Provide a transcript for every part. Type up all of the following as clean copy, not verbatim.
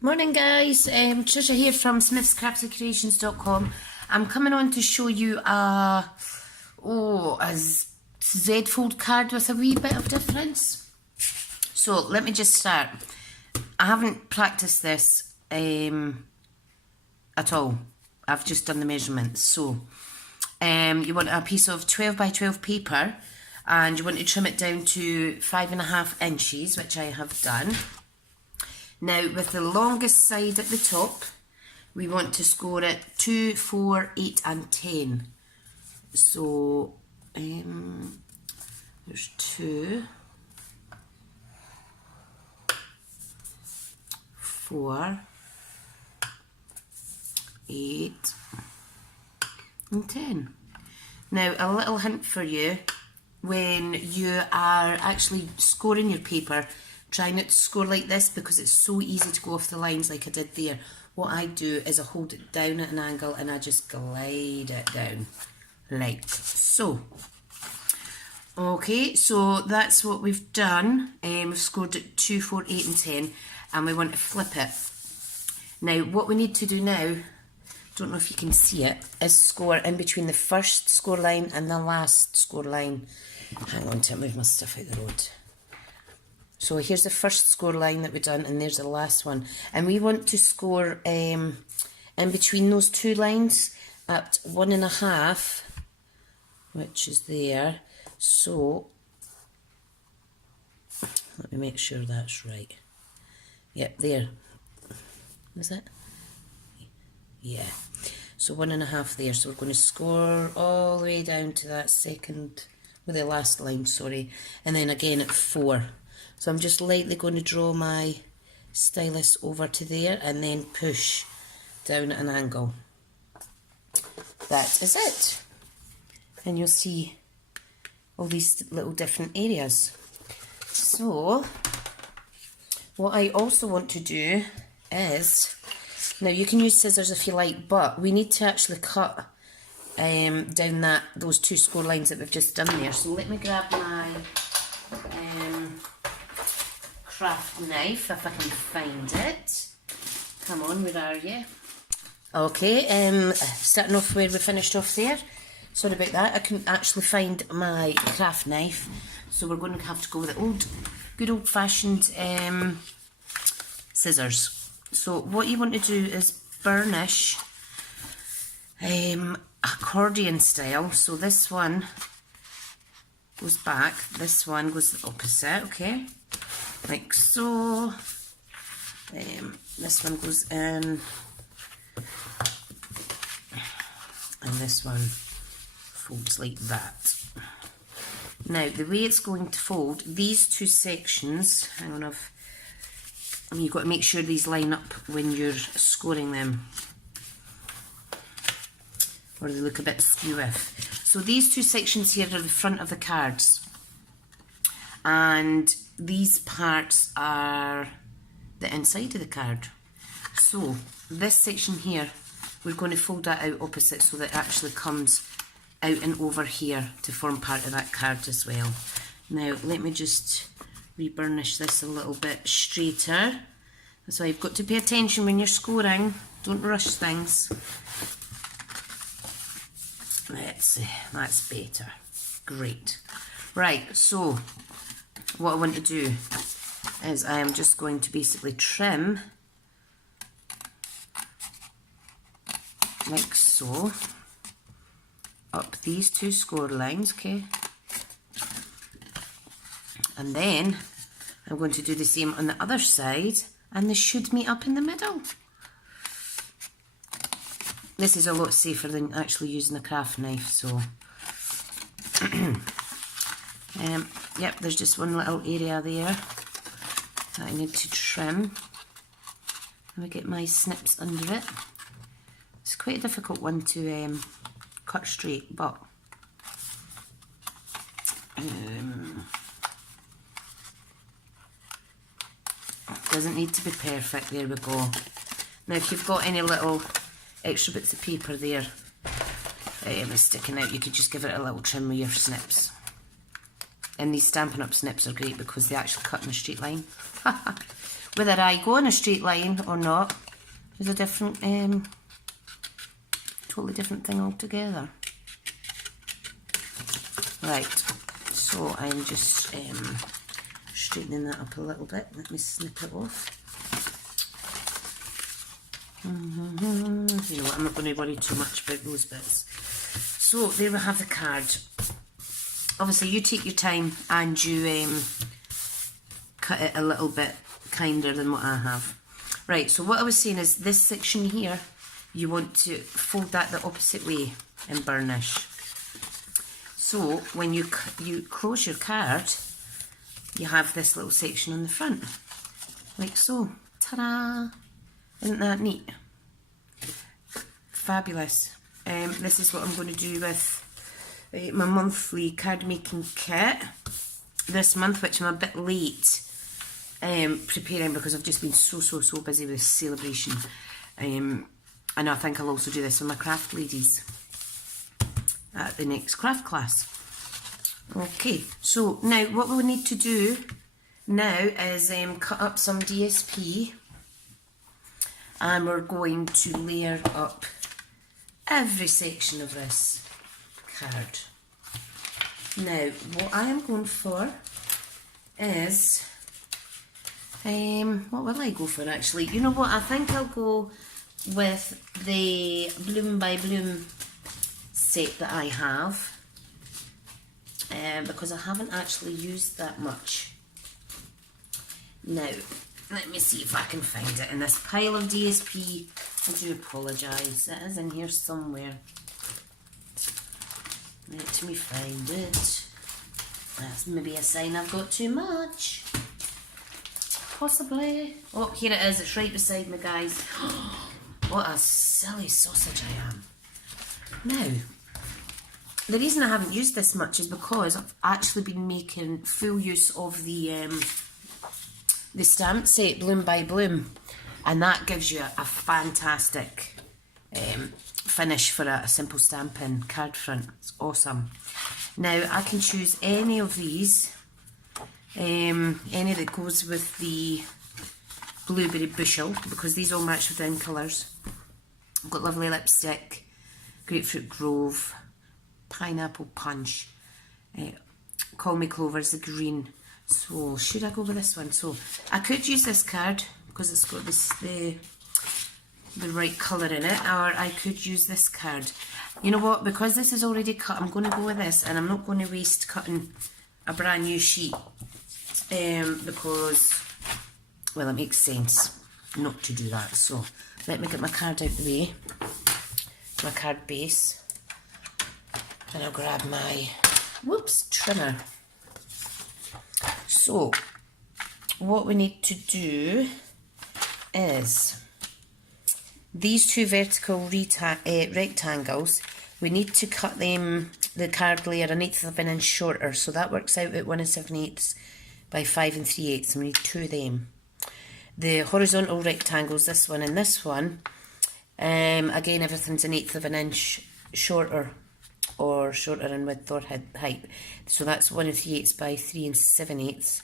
Morning guys, Trisha here from SmithsCraftyCreations.com. I'm coming on to show you a Z fold card with a wee bit of difference. So let me just start. I haven't practiced this at all. I've just done the measurements. So you want a piece of 12 by 12 paper and you want to trim it down to 5.5 inches, which I have done. Now, with the longest side at the top, we want to score it 2, 4, 8 and 10. So, there's 2, 4, 8 and 10. Now, a little hint for you, when you are actually scoring your paper, try not to score like this because it's so easy to go off the lines like I did there. What I do is I hold it down at an angle and I just glide it down like so. Okay, so that's what we've done. We've scored it 2, 4, 8 and 10 and we want to flip it. Now what we need to do now, don't know if you can see it, is score in between the first score line and the last score line. Hang on till I move my stuff out the road. So here's the first score line that we've done and there's the last one. And we want to score in between those two lines at 1.5, which is there. So, let me make sure that's right. Yep, there. Is it? Yeah. So 1.5 there. So we're going to score all the way down to that second, with the last line, sorry. And then again at 4. So I'm just lightly going to draw my stylus over to there and then push down at an angle. That is it. And you'll see all these little different areas. So, what I also want to do is, now you can use scissors if you like, but we need to actually cut down those two score lines that we've just done there. So let me grab my craft knife, if I can find it. Come on, where are you? Okay, starting off where we finished off there. Sorry about that, I couldn't actually find my craft knife, so we're going to have to go with the good old-fashioned scissors. So what you want to do is burnish accordion style. So this one goes back, this one goes the opposite, okay? Like so. This one goes in, and this one folds like that. Now the way it's going to fold, these two sections, hang on, you've got to make sure these line up when you're scoring them, or they look a bit skew-if. So these two sections here are the front of the cards, and these parts are the inside of the card. So this section here, we're going to fold that out opposite so that it actually comes out and over here to form part of that card as well. Now let me just reburnish this a little bit straighter. So you've got to pay attention when you're scoring, don't rush things. Let's see, that's better. Great. Right, so what I want to do is I am just going to basically trim like so up these two score lines, okay? And then I'm going to do the same on the other side and they should meet up in the middle. This is a lot safer than actually using a craft knife, so yep, there's just one little area there that I need to trim. Let me get my snips under it. It's quite a difficult one to cut straight, but doesn't need to be perfect. There we go. Now if you've got any little extra bits of paper there sticking out, you could just give it a little trim with your snips. And these Stampin' Up snips are great because they actually cut in a straight line. Whether I go in a straight line or not is a different, totally different thing altogether. Right, so I'm just straightening that up a little bit. Let me snip it off. You know what, I'm not going to worry too much about those bits. So there we have the card. Obviously you take your time and you cut it a little bit kinder than what I have. Right, so what I was saying is this section here, you want to fold that the opposite way and burnish. So when you close your card, you have this little section on the front, like so. Ta-da! Isn't that neat? Fabulous. This is what I'm going to do with my monthly card making kit this month, which I'm a bit late preparing because I've just been so busy with celebration. And I think I'll also do this with my craft ladies at the next craft class. Okay, so now what we need to do now is cut up some DSP, and we're going to layer up every section of this card. Now what I am going for is, what will I go for actually? You know what, I think I'll go with the Bloom by Bloom set that I have, because I haven't actually used that much. Now, let me see if I can find it in this pile of DSP. I do apologise, it is in here somewhere. Let me find it. That's maybe a sign I've got too much. Possibly. Oh, here it is, it's right beside me, guys. What a silly sausage I am. Now, the reason I haven't used this much is because I've actually been making full use of the stamp set Bloom by Bloom, and that gives you a fantastic finish for a simple stamping card front. It's awesome. Now I can choose any of these, any that goes with the blueberry bushel, because these all match with in colours. I've got lovely lipstick, grapefruit grove, pineapple punch, call me clovers, the green. So should I go with this one? So I could use this card because it's got this the right colour in it, or I could use this card. You know what, because this is already cut, I'm going to go with this, and I'm not going to waste cutting a brand new sheet, because, well, it makes sense not to do that. So let me get my card out the way, my card base, and I'll grab my, trimmer. So what we need to do is these two vertical rectangles, we need to cut them, the card layer, 1/8 of an inch shorter, so that works out at 1 7/8 by 5 3/8, and we need two of them. The horizontal rectangles, this one and this one, again everything's 1/8 of an inch shorter, or shorter in width or height, so that's 1 3/8 by 3 7/8.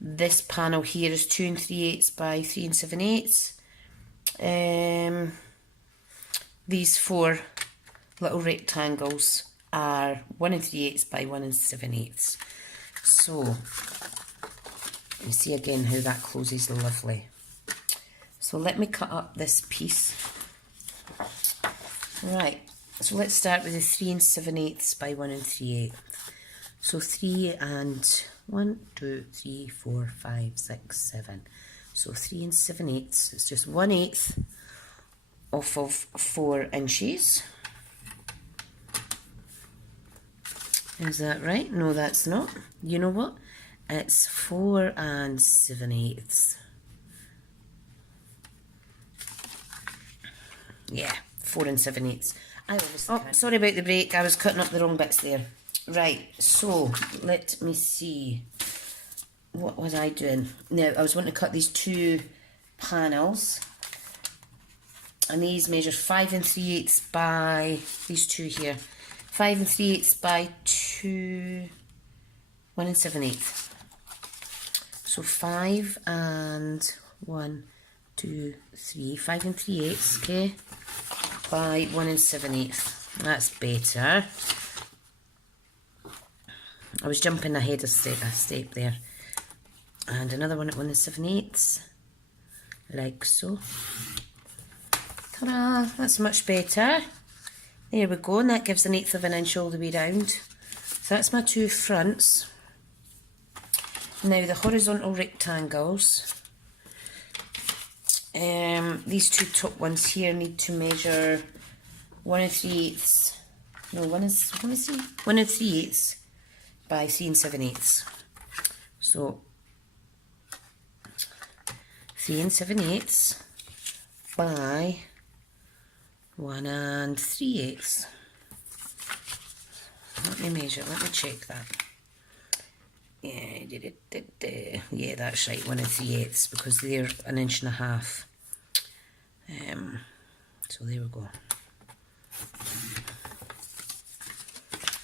This panel here is 2 3/8 by 3 7/8. These four little rectangles are 1 3/8 by 1 7/8. So you see again how that closes lovely. So let me cut up this piece. Right, so let's start with the 3 7/8 by 1 3/8. So 3 and 1, 2, 3, 4, 5, 6, 7. So 3 7/8, it's just 1/8 off of 4 inches. Is that right? No, that's not. You know what? It's 4 7/8. Yeah, 4 7/8. Sorry about the break, I was cutting up the wrong bits there. Right, so let me see. What was I doing? Now, I was wanting to cut these two panels, and these measure 5 3/8 by, these two here, 5 3/8 by 2 1 7/8. So 5 and 1, 2, 3, 5 and 3/8, okay, by 1 7/8. That's better. I was jumping ahead a step there. And another one at 1 7/8, like so. Ta-da! That's much better. There we go, and that gives 1/8 of an inch all the way round. So that's my two fronts. Now the horizontal rectangles. These two top ones here need to measure 1 3/8. No, 1 3/8 by 3 7/8. So 3 7/8 by 1 3/8. Let me measure, let me check that. Yeah, that's right, 1 3/8, because they're 1 1/2 inches. So there we go.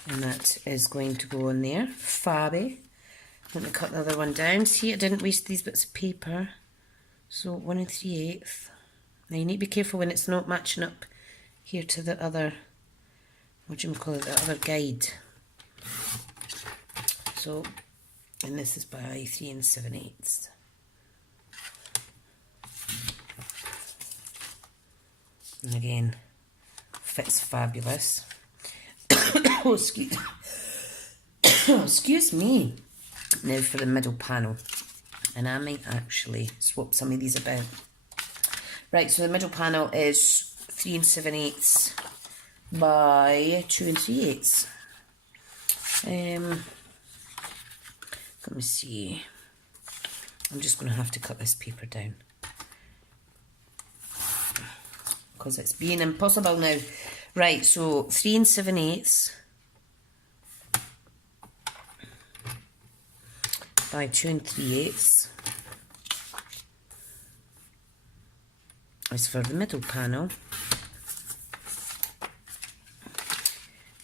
And that is going to go in there. Fabby. Let me cut the other one down. See, I didn't waste these bits of paper. So 1 3/8. Now you need to be careful when it's not matching up here to the other, what do you call it, the other guide. So, and this is by 3 7/8. And again, fits fabulous. Oh, excuse me. Now for the middle panel. And I might actually swap some of these about. Right, so the middle panel is 3 7/8 by 2 3/8. Let me see. I'm just going to have to cut this paper down, because it's being impossible now. Right, so 3 7/8 by 2 3/8 is for the middle panel.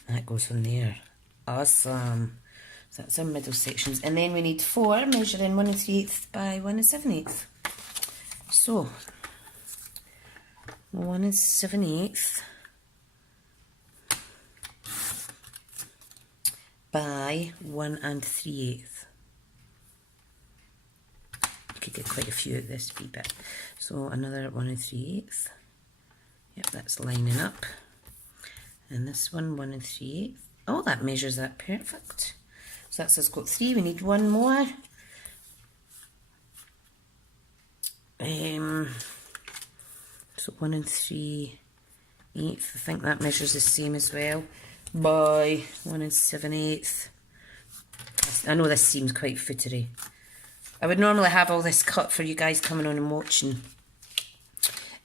That goes on there. Awesome. So that's our middle sections. And then we need 4, measuring 1 3/8 by 1 7/8. So 1 7/8 by 1 3/8. Could get quite a few at this wee bit. So another 1 3/8. Yep, that's lining up. And this one 1 3/8. Oh, that measures that perfect. So that's us got 3. We need 1 more. So 1 3/8. I think that measures the same as well. By 1 7/8. I know this seems quite footery. I would normally have all this cut for you guys coming on and watching.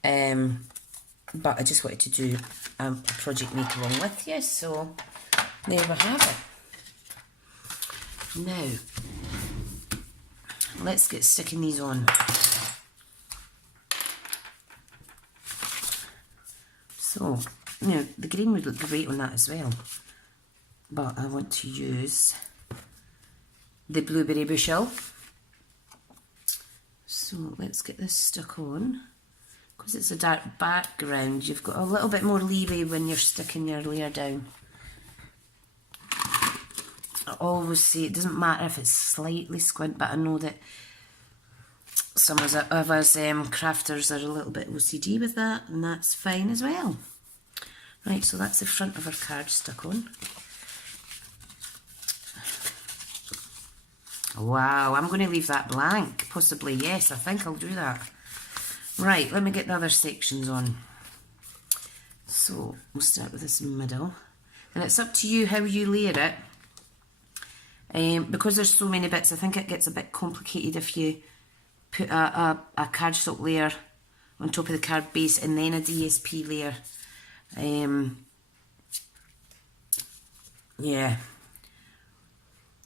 But I just wanted to do a project make along with you, so there we have it. Now, let's get sticking these on. So, now, the green would look great on that as well, but I want to use the blueberry bushel. So let's get this stuck on. Because it's a dark background, you've got a little bit more leeway when you're sticking your layer down. I always say it doesn't matter if it's slightly squint, but I know that some of us crafters are a little bit OCD with that, and that's fine as well. Right, so that's the front of our card stuck on. Wow, I'm going to leave that blank. Possibly, yes, I think I'll do that. Right, let me get the other sections on. So, we'll start with this middle. And it's up to you how you layer it. Because there's so many bits, I think it gets a bit complicated if you put a cardstock layer on top of the card base and then a DSP layer. Yeah.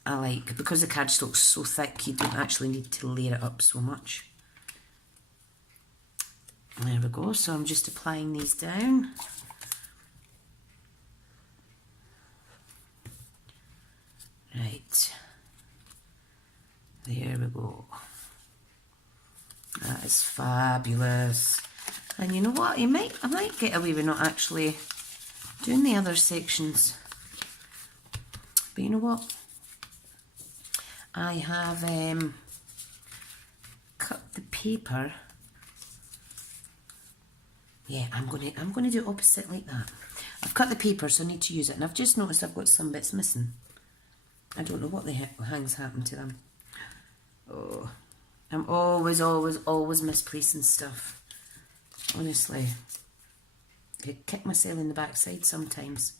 I like, because the cardstock's so thick, you don't actually need to layer it up so much. There we go, so I'm just applying these down. Right. There we go. That is fabulous. And you know what? I might get away with not actually doing the other sections. But you know what? I have cut the paper. Yeah, I'm gonna do it opposite like that. I've cut the paper, so I need to use it, and I've just noticed I've got some bits missing. I don't know what the hell's happened to them. Oh, I'm always misplacing stuff. Honestly, I could kick myself in the backside sometimes.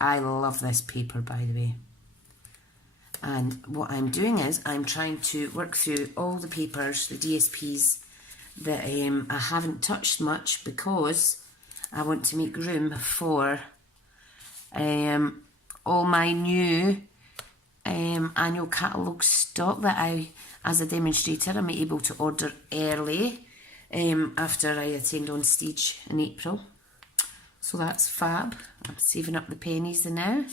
I love this paper, by the way. And what I'm doing is I'm trying to work through all the papers, the DSPs, that I haven't touched much, because I want to make room for all my new annual catalogue stock that I, as a demonstrator, I'm able to order early after I attend on stage in April. So that's fab. I'm saving up the pennies now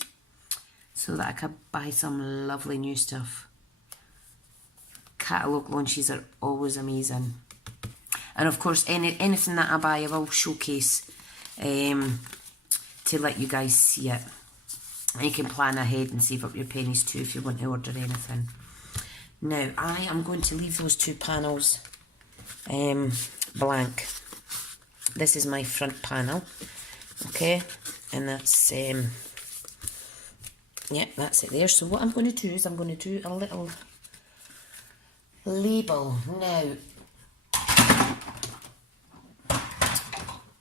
so that I can buy some lovely new stuff. Catalogue launches are always amazing. And of course, anything that I buy, I will showcase to let you guys see it. And you can plan ahead and save up your pennies too if you want to order anything. Now, I am going to leave those two panels blank. This is my front panel, okay? And that's, yeah, that's it there. So what I'm going to do is I'm going to do a little label. Now,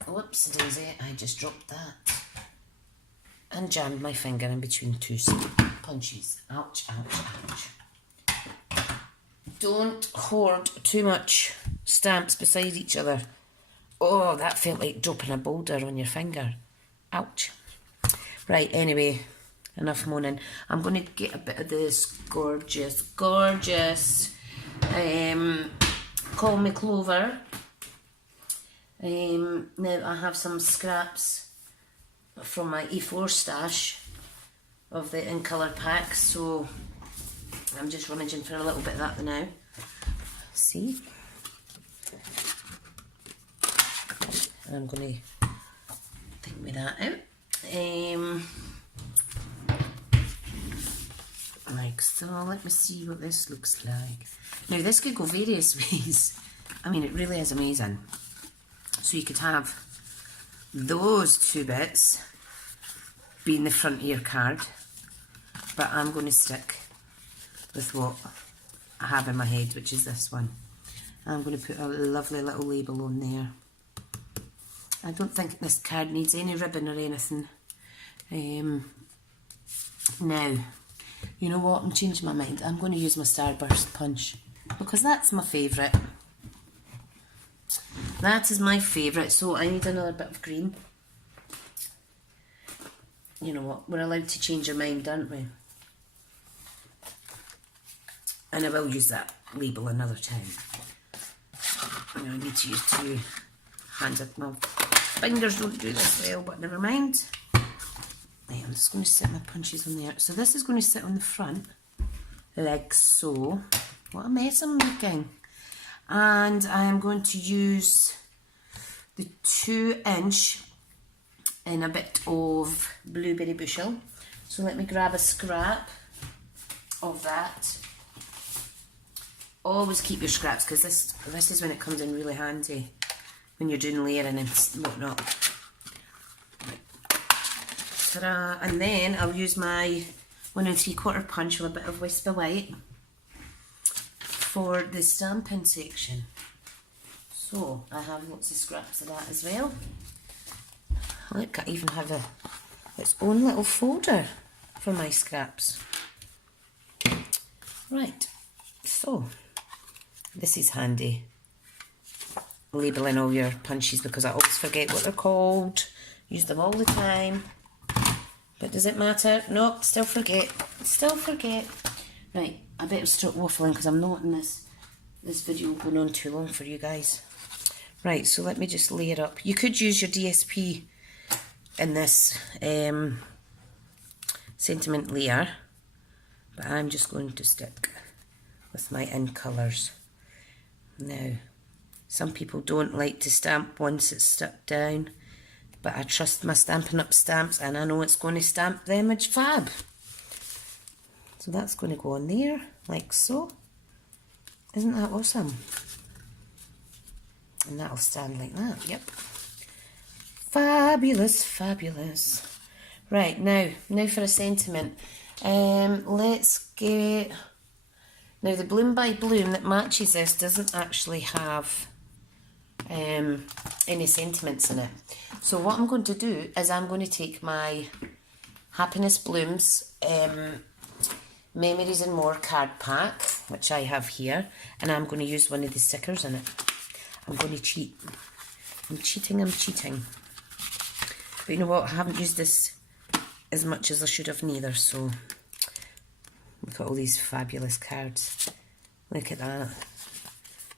whoops daisy, I just dropped that and jammed my finger in between two punches. Ouch, ouch, ouch. Don't hoard too much stamps beside each other. Oh, that felt like dropping a boulder on your finger. Ouch. Right, anyway, enough moaning. I'm going to get a bit of this gorgeous, gorgeous Call Me Clover. Now I have some scraps from my E4 stash of the in colour pack, so I'm just rummaging for a little bit of that now. See? And I'm going to take me that out. Like so. Let me see what this looks like. Now this could go various ways. I mean, it really is amazing. So you could have those two bits being the front of your card, but I'm going to stick with what I have in my head, which is this one. I'm going to put a lovely little label on there. I don't think this card needs any ribbon or anything. Now, you know what? I'm changing my mind. I'm going to use my Starburst punch because that's my favourite. That is my favourite, so I need another bit of green. You know what, we're allowed to change our mind, aren't we? And I will use that label another time. I need to use two hands. My fingers don't do this well, but never mind. Right, I'm just going to set my punches on there. So this is going to sit on the front, like so. What a mess I'm making. And I am going to use the 2-inch in a bit of Blueberry Bushel. So let me grab a scrap of that. Always keep your scraps, because this is when it comes in really handy when you're doing layering and whatnot. Ta-da! And then I'll use my 1 3/4 punch with a bit of Whisper White for the stamping section. So I have lots of scraps of that as well. Look, I even have its own little folder for my scraps. Right, so this is handy, labelling all your punches, because I always forget what they're called. Use them all the time. But does it matter? No, still forget. Still forget. Right, I better stop waffling because I'm not in this video going on too long for you guys. Right, so let me just layer up. You could use your DSP in this sentiment layer, but I'm just going to stick with my in colours. Now, some people don't like to stamp once it's stuck down, but I trust my Stampin' Up stamps and I know it's going to stamp the image fab. So that's going to go on there, like so. Isn't that awesome? And that'll stand like that, yep. Fabulous, fabulous. Right, now for a sentiment. Let's get... Now the Bloom by Bloom that matches this doesn't actually have any sentiments in it. So what I'm going to do is I'm going to take my Happiness Blooms Memories and More card pack, which I have here, and I'm going to use one of the stickers in it. I'm going to cheat. I'm cheating. But you know what? I haven't used this as much as I should have neither, so look at all these fabulous cards. Look at that.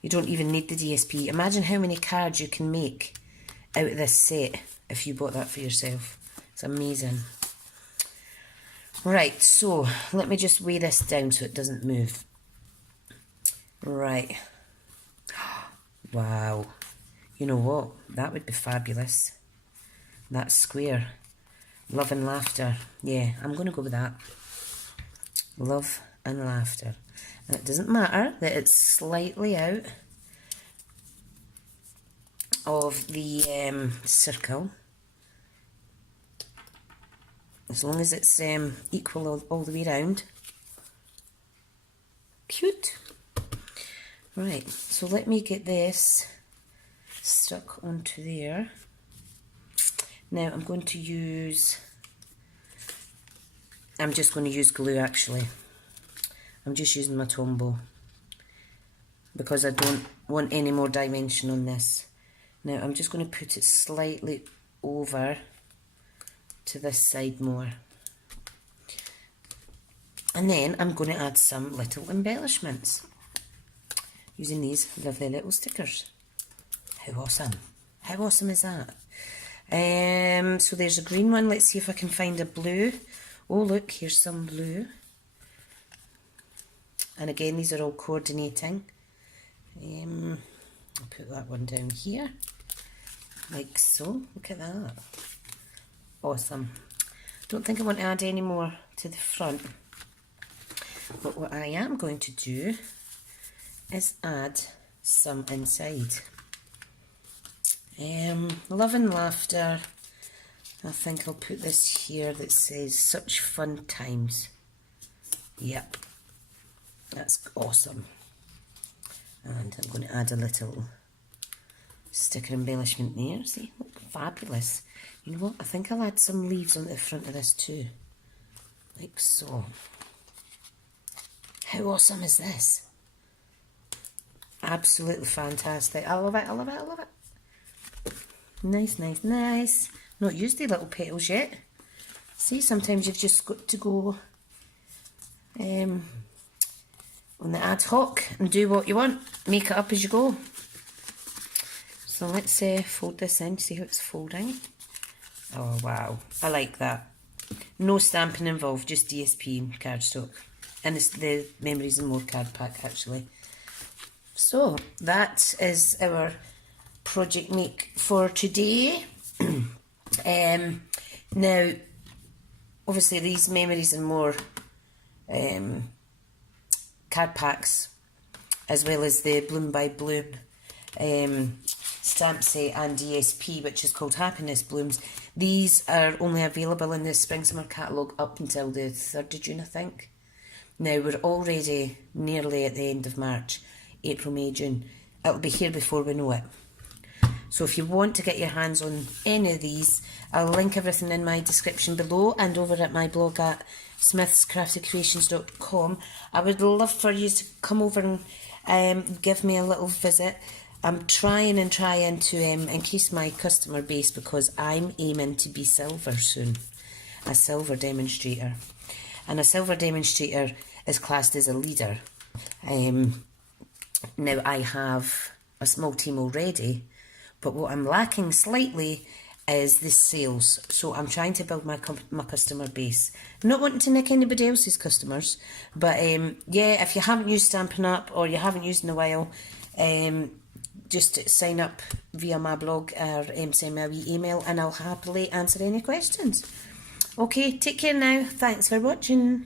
You don't even need the DSP. Imagine how many cards you can make out of this set if you bought that for yourself. It's amazing. Right, so let me just weigh this down so it doesn't move. Right. Wow. You know what? That would be fabulous. That square. Love and Laughter. Yeah, I'm going to go with that. Love and Laughter. And it doesn't matter that it's slightly out of the circle. As long as it's equal all the way around. Cute. Right, so let me get this stuck onto there. Now I'm going to use... I'm just going to use glue actually. I'm just using my Tombow because I don't want any more dimension on this. Now I'm just going to put it slightly over to this side more. And then I'm going to add some little embellishments using these lovely little stickers. How awesome. How awesome is that? So there's a green one. Let's see if I can find a blue. Oh look, here's some blue. And again, these are all coordinating. I'll put that one down here, like so. Look at that. Awesome. Don't think I want to add any more to the front. But what I am going to do is add some inside. Love and Laughter. I think I'll put this here that says Such Fun Times. Yep. That's awesome. And I'm going to add a little sticker embellishment there. See, look, fabulous. You know what? I think I'll add some leaves on the front of this too. Like so. How awesome is this? Absolutely fantastic. I love it, I love it, I love it. Nice, nice, nice. Not used the little petals yet. See, sometimes you've just got to go on the ad hoc and do what you want. Make it up as you go. So let's fold this in, see how it's folding. Oh wow, I like that. No stamping involved, just DSP and cardstock. And it's the Memories and More card pack actually. So that is our project make for today. Now, obviously these Memories and More card packs, as well as the Bloom by Bloom stamp set and DSP, which is called Happiness Blooms, these are only available in the Spring Summer catalogue up until the 3rd of June, I think. Now, we're already nearly at the end of March, April, May, June. It'll be here before we know it. So if you want to get your hands on any of these, I'll link everything in my description below and over at my blog at SmithsCraftyCreations.com. I would love for you to come over and give me a little visit. I'm trying to increase my customer base because I'm aiming to be silver soon. A silver demonstrator. And a silver demonstrator is classed as a leader. Now I have a small team already, but what I'm lacking slightly is the sales. So I'm trying to build my customer base. I'm not wanting to nick anybody else's customers, but yeah, if you haven't used Stampin' Up or you haven't used in a while, just sign up via my blog or send me a wee email and I'll happily answer any questions. Okay, take care now. Thanks for watching.